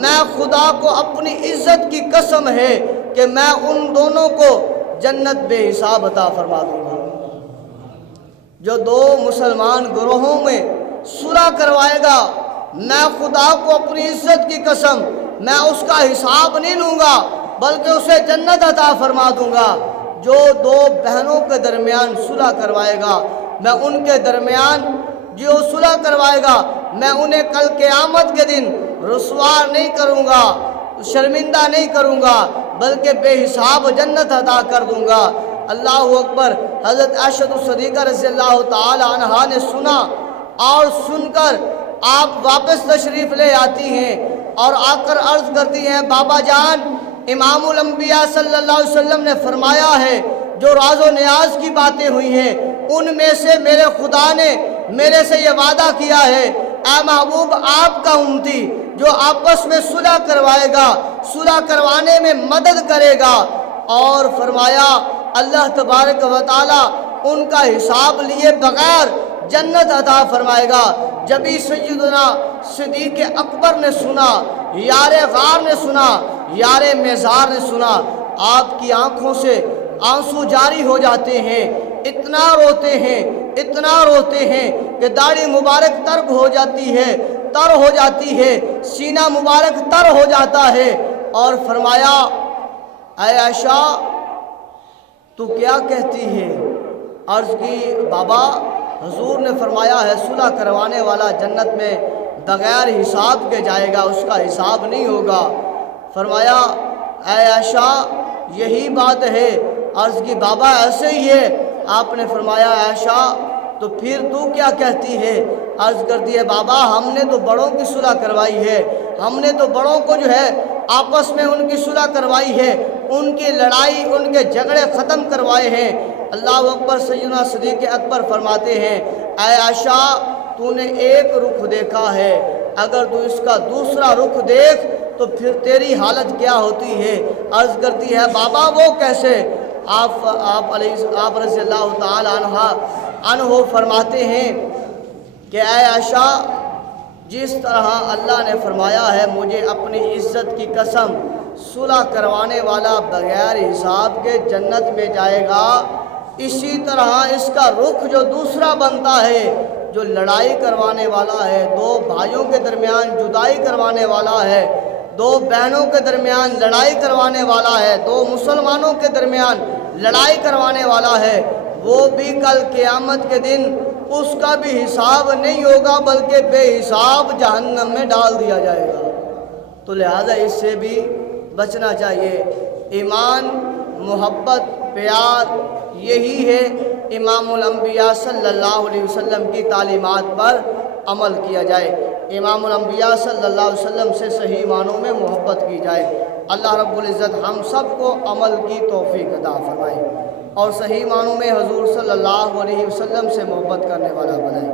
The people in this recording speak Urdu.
میں خدا کو اپنی عزت کی قسم ہے کہ میں ان دونوں کو جنت بے حساب عطا فرما دوں گا۔ جو دو مسلمان گروہوں میں صلح کروائے گا، میں خدا کو اپنی عزت کی قسم میں اس کا حساب نہیں لوں گا بلکہ اسے جنت عطا فرما دوں گا۔ جو دو بہنوں کے درمیان صلح کروائے گا، میں ان کے درمیان جو صلح کروائے گا میں انہیں کل قیامت کے دن رسوا نہیں کروں گا، شرمندہ نہیں کروں گا بلکہ بے حساب جنت عطا کر دوں گا۔ اللہ اکبر۔ حضرت عائشہ صدیقہ رضی اللہ تعالی عنہا نے سنا اور سن کر آپ واپس تشریف لے آتی ہیں اور آ کر عرض کرتی ہیں، بابا جان، امام الانبیاء صلی اللہ علیہ وسلم نے فرمایا ہے جو راز و نیاز کی باتیں ہوئی ہیں ان میں سے میرے خدا نے میرے سے یہ وعدہ کیا ہے، اے محبوب آپ کا امتی جو آپس میں صلح کروائے گا، صلح کروانے میں مدد کرے گا، اور فرمایا اللہ تبارک و تعالی ان کا حساب لیے بغیر جنت عطا فرمائے گا۔ جبھی سیدنا صدیق اکبر نے سنا، یار غار نے سنا، یار میزار نے سنا، آپ کی آنکھوں سے آنسو جاری ہو جاتے ہیں، اتنا روتے ہیں، اتنا روتے ہیں کہ داڑھی مبارک تر ہو جاتی ہے، سینہ مبارک تر ہو جاتا ہے، اور فرمایا اے عائشہ تو کیا کہتی ہے؟ عرض کی بابا حضور نے فرمایا ہے صلح کروانے والا جنت میں بغیر حساب کے جائے گا، اس کا حساب نہیں ہوگا۔ فرمایا اے عائشہ یہی بات ہے؟ عرض کی بابا ایسے ہی ہے۔ آپ نے فرمایا عائشہ تو پھر تو کیا کہتی ہے؟ عرض کرتی ہے بابا ہم نے تو بڑوں کی صلح کروائی ہے، ہم نے تو بڑوں کو جو ہے آپس میں ان کی صلح کروائی ہے، ان کی لڑائی ان کے جھگڑے ختم کروائے ہیں۔ اللہ اکبر۔ سیدنا صدیق اکبر فرماتے ہیں اے عائشہ تو نے ایک رخ دیکھا ہے، اگر تو اس کا دوسرا رخ دیکھ تو پھر تیری حالت کیا ہوتی ہے؟ عرض کرتی ہے بابا وہ کیسے؟ آپ رضی اللہ تعالی عنہ فرماتے ہیں کہ اے عائشہ جس طرح اللہ نے فرمایا ہے مجھے اپنی عزت کی قسم صلح کروانے والا بغیر حساب کے جنت میں جائے گا، اسی طرح اس کا رخ جو دوسرا بنتا ہے، جو لڑائی کروانے والا ہے، دو بھائیوں کے درمیان جدائی کروانے والا ہے، دو بہنوں کے درمیان لڑائی کروانے والا ہے، دو مسلمانوں کے درمیان لڑائی کروانے والا ہے، وہ بھی کل قیامت کے دن اس کا بھی حساب نہیں ہوگا بلکہ بے حساب جہنم میں ڈال دیا جائے گا۔ تو لہذا اس سے بھی بچنا چاہیے۔ ایمان، محبت، پیار، یہی ہے امام الانبیاء صلی اللہ علیہ وسلم کی تعلیمات پر عمل کیا جائے، امام الانبیاء صلی اللہ علیہ وسلم سے صحیح معنوں میں محبت کی جائے۔ اللہ رب العزت ہم سب کو عمل کی توفیق عطا فرمائے اور صحیح معنوں میں حضور صلی اللہ علیہ وسلم سے محبت کرنے والا بنائے۔